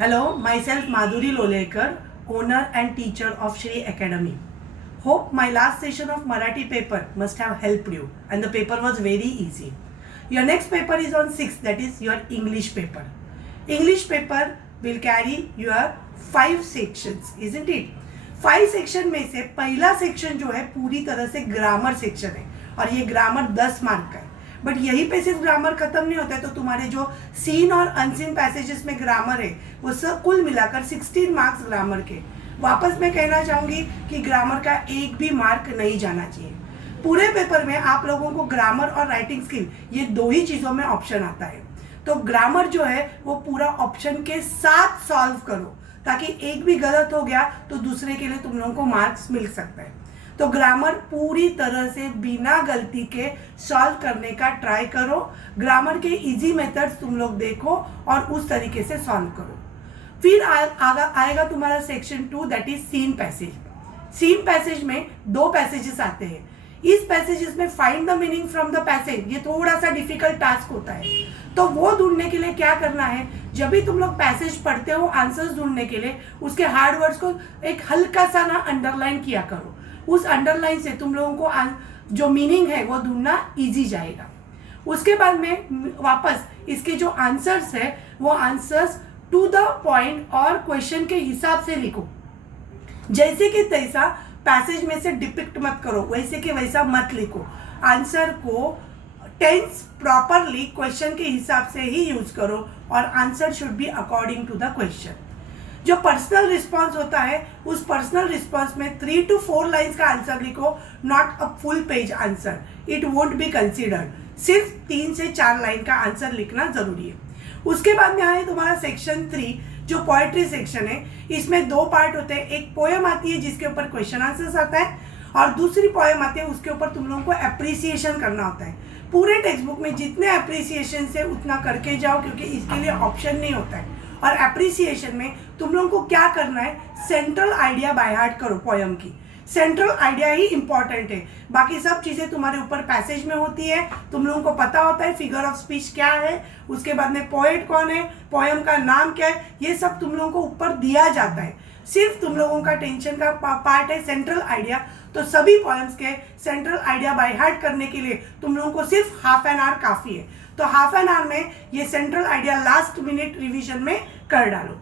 Hello, myself Madhuri Lolekar, owner and teacher of Shri Academy. Hope my last session of Marathi paper must have helped you and the paper was very easy. Your next paper is on 6th, that is your English paper. English paper will carry your 5 sections, isn't it? 5 section में से पहला section जो है पूरी तरह से grammar section है और ये ग्रामर 10 मार्क का है. बट यहीं पे सिर्फ ग्रामर खत्म नहीं होता है, तो तुम्हारे जो सीन और अनसीन पैसेजेस में ग्रामर है वो सब कुल मिलाकर 16 मार्क्स ग्रामर के. वापस मैं कहना चाहूँगी कि ग्रामर का एक भी मार्क नहीं जाना चाहिए. पूरे पेपर में आप लोगों को ग्रामर और राइटिंग स्किल ये दो ही चीज़ों में ऑप्शन आता है. तो ग्रामर जो है वो पूरा ऑप्शन के साथ सॉल्व करो, ताकि एक भी गलत हो गया तो दूसरे के लिए तुम लोगों को मार्क्स मिल सकता है. तो ग्रामर पूरी तरह से बिना गलती के सॉल्व करने का ट्राई करो. ग्रामर के इजी मेथड्स तुम लोग देखो और उस तरीके से सॉल्व करो. फिर आएगा तुम्हारा section 2, that is seen passage. Seen passage में 2 पैसेजेस आते हैं. इस पैसेजेस में find the meaning from the passage, ये थोड़ा सा डिफिकल्ट टास्क होता है. तो वो ढूंढने के लिए क्या करना है, जब भी तुम लोग पैसेज पढ़ते हो आंसर्स ढूंढने के लिए उसके हार्ड वर्ड्स को एक हल्का सा ना अंडरलाइन किया करो. उस अंडरलाइन से तुम लोगों को जो मीनिंग है वो ढूंढना इजी जाएगा. उसके बाद में वापस इसके जो आंसर्स है वो आंसर्स टू द पॉइंट और क्वेश्चन के हिसाब से लिखो. जैसे कि तैसा पैसेज में से डिपिक्ट मत करो, वैसे कि वैसा मत लिखो. आंसर को टेंस प्रॉपरली क्वेश्चन के हिसाब से ही यूज करो और answer should be according to the question. जो पर्सनल रिस्पॉन्स होता है उस पर्सनल रिस्पॉन्स में 3 to 4 लाइन्स का आंसर लिखो, not a full page answer. It won't be considered. सिर्फ 3 से 4 लाइन का आंसर लिखना जरूरी है. उसके बाद में आए तुम्हारा सेक्शन 3 जो पोएट्री सेक्शन है. इसमें 2 पार्ट होते हैं. एक पोएम आती है जिसके ऊपर क्वेश्चन आंसर्स आता है और दूसरी पोएम आती है उसके ऊपर तुम लोगों को अप्रिसिएशन करना होता है. पूरे टेक्स्ट बुक में जितने अप्रिसिएशन से उतना करके जाओ, क्योंकि इसके लिए ऑप्शन नहीं होता है. और अप्रिसिएशन में तुम लोगों को क्या करना है, सेंट्रल आइडिया बाय हार्ट करो. पोएम की सेंट्रल आइडिया ही इंपॉर्टेंट है. बाकी सब चीज़ें तुम्हारे ऊपर पैसेज में होती है. तुम लोगों को पता होता है फिगर ऑफ स्पीच क्या है, उसके बाद में पोएट कौन है, पोएम का नाम क्या है, ये सब तुम लोगों को ऊपर दिया जाता है. सिर्फ तुम लोगों का टेंशन का पार्ट है सेंट्रल आइडिया. तो सभी पोएम्स के सेंट्रल आइडिया बाय हार्ट करने के लिए तुम लोगों को सिर्फ हाफ एन आवर काफ़ी है. तो हाफ एन आवर में ये central idea last minute revision में कर डालो.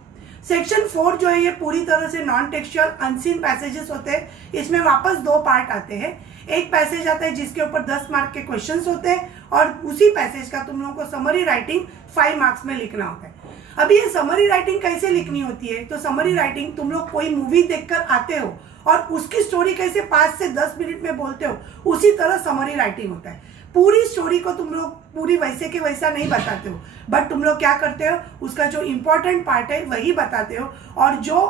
सेक्शन 4 जो है ये पूरी तरह से नॉन टेक्सचुअल अनसीन पैसेजेस होते हैं. इसमें वापस 2 पार्ट आते हैं. एक पैसेज आता है जिसके ऊपर 10 मार्क के क्वेश्चंस होते हैं और उसी पैसेज का तुम लोगों को समरी राइटिंग 5 मार्क्स में लिखना होता है. अभी ये समरी राइटिंग कैसे लिखनी होती है, तो समरी राइटिंग तुम लोग कोई मूवी देखकर आते हो और उसकी स्टोरी कैसे 5 से 10 मिनट में बोलते हो, उसी तरह समरी राइटिंग होता है. पूरी स्टोरी को तुम लोग पूरी वैसे के वैसा नहीं बताते हो, बट तुम लोग क्या करते हो, उसका जो इम्पोर्टेंट पार्ट है वही बताते हो और जो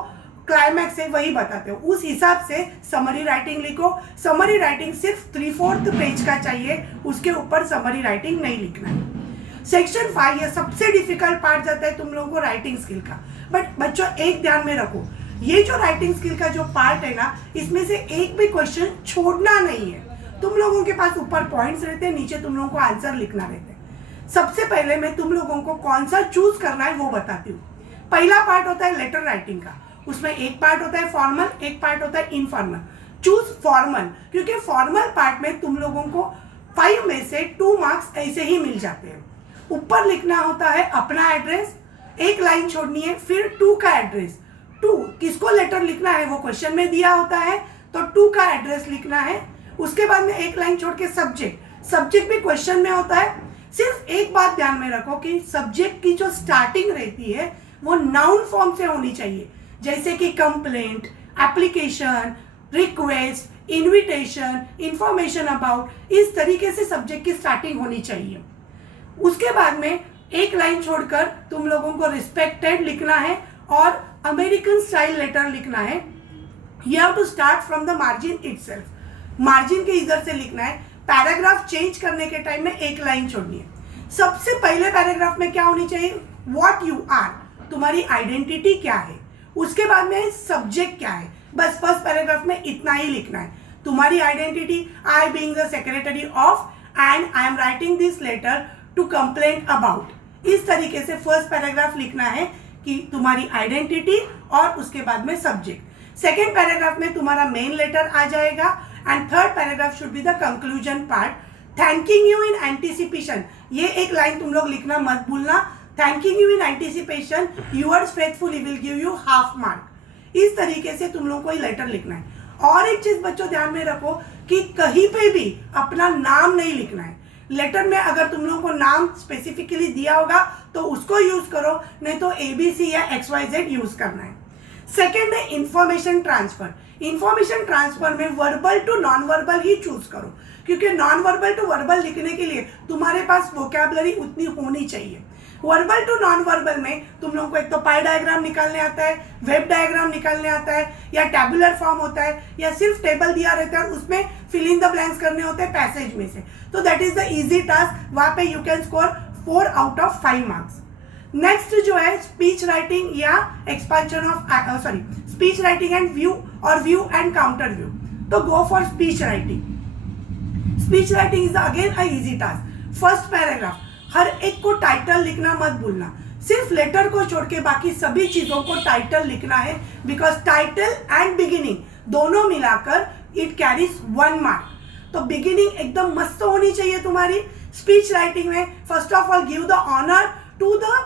क्लाइमैक्स है वही बताते हो. उस हिसाब से समरी राइटिंग लिखो. समरी राइटिंग सिर्फ 3/4 पेज का चाहिए, उसके ऊपर समरी राइटिंग नहीं लिखना है. सेक्शन 5 ये सबसे डिफिकल्ट पार्ट जाता है तुम लोगों को राइटिंग स्किल का. बट बच्चों एक ध्यान में रखो, ये जो राइटिंग स्किल का जो पार्ट है ना, इसमें से एक भी क्वेश्चन छोड़ना नहीं है. तुम लोगों के पास ऊपर पॉइंट्स रहते हैं, नीचे तुम लोगों को आंसर लिखना रहता है. सबसे पहले मैं तुम लोगों को कौन सा चूज करना है वो बताती हूँ. पहला पार्ट होता है लेटर राइटिंग का. उसमें एक पार्ट होता है फॉर्मल, एक पार्ट होता है इनफॉर्मल. चूज फॉर्मल, क्योंकि फॉर्मल पार्ट में तुम लोगों को 5 में से 2 मार्क्स ऐसे ही मिल जाते हैं. ऊपर लिखना होता है अपना एड्रेस, एक लाइन छोड़नी है, फिर 2 का एड्रेस. 2 किसको लेटर लिखना है वो क्वेश्चन में दिया होता है, तो 2 का एड्रेस लिखना है. उसके बाद में एक लाइन छोड़ के सब्जेक्ट, सब्जेक्ट भी क्वेश्चन में होता है. सिर्फ एक बात ध्यान में रखो कि सब्जेक्ट की जो स्टार्टिंग रहती है वो नाउन फॉर्म से होनी चाहिए, जैसे कि complaint, application, request, invitation, information about. इस तरीके से सब्जेक्ट की स्टार्टिंग होनी चाहिए. उसके बाद में एक लाइन छोड़कर तुम लोगों को रिस्पेक्टेड लिखना है और अमेरिकन स्टाइल लेटर लिखना है. You have to start from the margin itself. Margin के इधर से लिखना है. पैराग्राफ चेंज करने के टाइम में एक लाइन छोड़नी है. सबसे पहले पैराग्राफ में क्या होनी चाहिए, व्हाट यू आर, तुम्हारी आइडेंटिटी क्या है. उसके बाद में सब्जेक्ट क्या है. बस फर्स्ट पैराग्राफ में इतना ही लिखना है. तुम्हारी identity, I being the secretary of and I am writing this letter to complain about. इस तरीके से फर्स्ट पैराग्राफ लिखना है कि तुम्हारी आइडेंटिटी और उसके बाद में सब्जेक्ट। सेकेंड पैराग्राफ में तुम्हारा मेन लेटर आ जाएगा and third paragraph should be the conclusion part, thanking you in anticipation. ये एक लाइन तुम लोग लिखना मत भूलना, thanking you in anticipation, yours faithfully will give you half mark. इस तरीके से तुम लोग को ये लेटर लिखना है। और एक चीज बच्चों ध्यान में रखो कि कहीं पे भी अपना नाम नहीं लिखना है। लेटर में अगर तुम लोगों को नाम स्पेसिफिकली दिया होगा तो उसको यूज करो, नहीं तो ABC या XYZ यूज करना है। सेकेंड है इंफॉर्मेशन ट्रांसफर। इंफॉर्मेशन ट्रांसफर में वर्बल टू नॉन वर्बल ही चूज करो, क्योंकि नॉन वर्बल टू वर्बल लिखने के लिए तुम्हारे पास वोकैबुलरी उतनी होनी चाहिए। वर्बल टू नॉन वर्बल में तुम लोगों को एक तो पाई डायग्राम निकालने आता है, वेब डायग्राम निकालने आता है, या टेबुलर फॉर्म होता है, या सिर्फ टेबल दिया रहता है उसमें फिल इन द ब्लैंक्स करने होते हैं पैसेज में से। तो that is the easy task, वहां पे you can score 4 out of 5 marks. Next जो है स्पीच राइटिंग या expansion of speech writing and view और व्यू एंड काउंटर व्यू। तो go for speech writing. Speech writing is again a easy task. First paragraph, हर एक को title लिखना मत भूलना, सिर्फ लेटर को छोड़ के बाकी सभी चीजों को टाइटल लिखना है, बिकॉज टाइटल एंड बिगिनिंग दोनों मिलाकर इट कैरीज 1 मार्क। तो बिगिनिंग एकदम मस्त होनी चाहिए तुम्हारी स्पीच राइटिंग में। First of all give the honour to the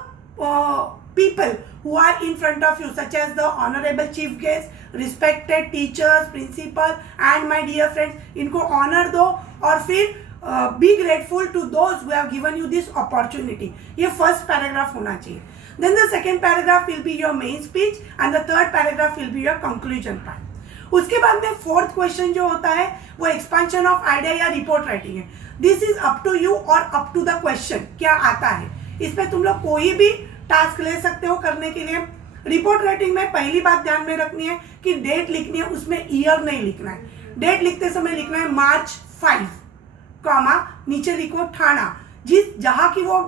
people who are in front of you, such as the honorable chief guest, respected teachers, principal and my dear friends. इनको honor दो और फिर be grateful to those who have given you this opportunity. ये first paragraph होना चाहिए. Then the second paragraph will be your main speech and the third paragraph will be your conclusion part. उसके बाद में fourth question जो होता है वो एक्सपेंशन ऑफ आइडिया या रिपोर्ट राइटिंग है। This is up to you और अप टू द क्वेश्चन क्या आता है। इसमें तुम लोग कोई भी टास्क ले सकते हो करने के लिए। रिपोर्ट राइटिंग में पहली बात ध्यान में रखनी है कि डेट लिखनी है, उसमें ईयर नहीं लिखना है। डेट लिखते समय लिखना है March 5, कॉमा नीचे लिखो ठाणा, जहां की वो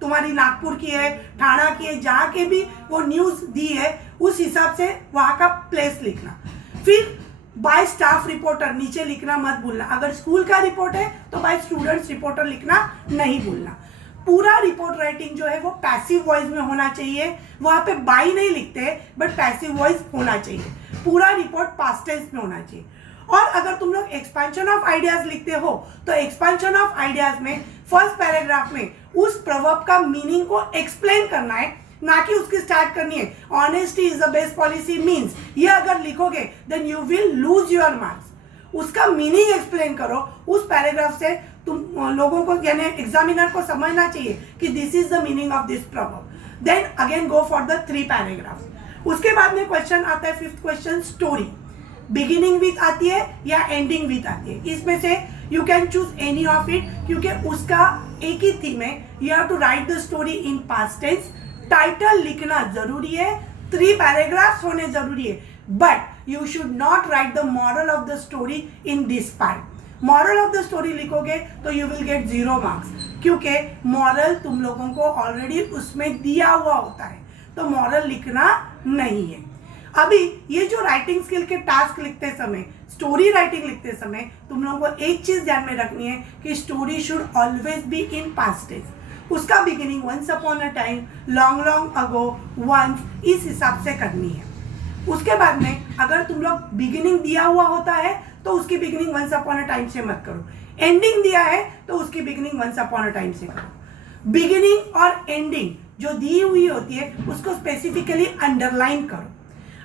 तुम्हारी नागपुर की है, ठाणा की है, जहां के भी वो न्यूज दी है उस हिसाब से वहां का प्लेस लिखना। फिर बाय स्टाफ रिपोर्टर नीचे लिखना मत भूलना। अगर स्कूल का रिपोर्ट है तो बाय स्टूडेंट्स रिपोर्टर लिखना नहीं भूलना। पूरा रिपोर्ट राइटिंग जो है वो पैसिव वॉइस में होना चाहिए। वहां पे बाय नहीं लिखते बट पैसिव वॉइस होना चाहिए। पूरा रिपोर्ट पास्ट टेंस में होना चाहिए। और अगर तुम लोग एक्सपेंशन ऑफ आइडियाज लिखते हो तो एक्सपेंशन ऑफ आइडियाज में फर्स्ट पैराग्राफ में उस प्रवर्ब का मीनिंग को एक्सप्लेन करना है, ना कि उसकी स्टार्ट करनी है honesty is the best policy means. ये अगर लिखोगे then you will lose your marks. उसका मीनिंग एक्सप्लेन करो। उस पैराग्राफ से तुम लोगों को यानी एग्जामिनर को समझना चाहिए कि this is the meaning of this proverb. Then again go for the 3 paragraph. उसके बाद में क्वेश्चन आता है fifth question, story beginning with आती है या एंडिंग विथ आती है। इसमें से you can choose any of it, क्योंकि उसका एक ही थीम है। You have to write the story in past tense. Title लिखना जरूरी है, 3 पैराग्राफ्स होने जरूरी है, but you should not right the moral of the story in this part. Moral of the story लिखोगे तो यू विल गेट 0 मार्क्स, क्योंकि moral तुम लोगों को ऑलरेडी उसमें दिया हुआ होता है, तो मॉरल लिखना नहीं है। अभी ये जो राइटिंग स्किल के टास्क लिखते समय, स्टोरी राइटिंग लिखते समय तुम लोगों को एक चीज ध्यान में रखनी है कि story should always be in past tense. उसका beginning once upon a time, long long ago, once, इस हिसाब से करनी है। उसके बाद में अगर तुम लोग बिगिनिंग दिया हुआ होता है तो उसकी beginning once upon a time से मत करो। एंडिंग दिया है तो उसकी beginning once upon a time से करो। बिगिनिंग और एंडिंग जो दी हुई होती है उसको स्पेसिफिकली अंडरलाइन करो।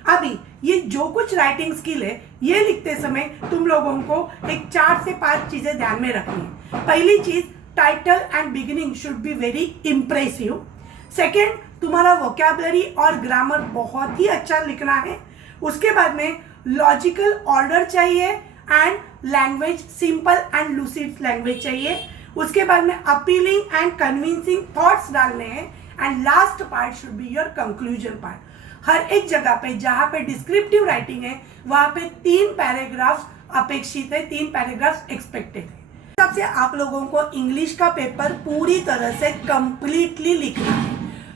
अभी ये जो कुछ राइटिंग स्किल है ये लिखते समय तुम लोगों को एक 4 से 5 चीजें ध्यान में रखनी है। पहली चीज, title and beginning should be very impressive. Second, तुम्हारा वोकैबुलरी और ग्रामर बहुत ही अच्छा लिखना है। उसके बाद में लॉजिकल ऑर्डर चाहिए and language simple and lucid language चाहिए। उसके बाद में अपीलिंग एंड कन्विंसिंग थॉट्स डालने हैं and last part should be your conclusion part. हर एक जगह पे जहां पे डिस्क्रिप्टिव राइटिंग है वहां पे 3 पैराग्राफ्स अपेक्षित है, 3 पैराग्राफ्स एक्सपेक्टेड है। सबसे आप लोगों को इंग्लिश का पेपर पूरी तरह से कंप्लीटली लिखना है।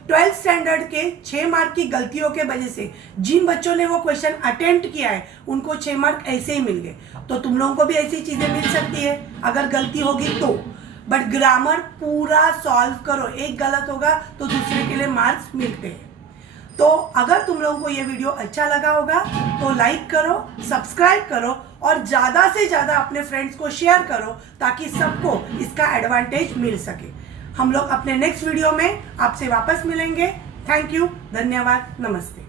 12th स्टैंडर्ड के 6 मार्क की गलतियों के वजह से जिन बच्चों ने वो क्वेश्चन अटेम्प्ट किया है उनको 6 मार्क ऐसे ही मिल गए। तो तुम लोगों को भी ऐसी चीजें मिल सकती है अगर गलती होगी तो। बट ग्रामर पूरा सॉल्व करो, एक गलत होगा तो दूसरे के लिए मार्क्स मिलते हैं। तो अगर तुम लोगों को ये वीडियो अच्छा लगा होगा तो लाइक करो, सब्सक्राइब करो और ज़्यादा से ज़्यादा अपने फ्रेंड्स को शेयर करो ताकि सबको इसका एडवांटेज मिल सके। हम लोग अपने नेक्स्ट वीडियो में आपसे वापस मिलेंगे। थैंक यू, धन्यवाद, नमस्ते।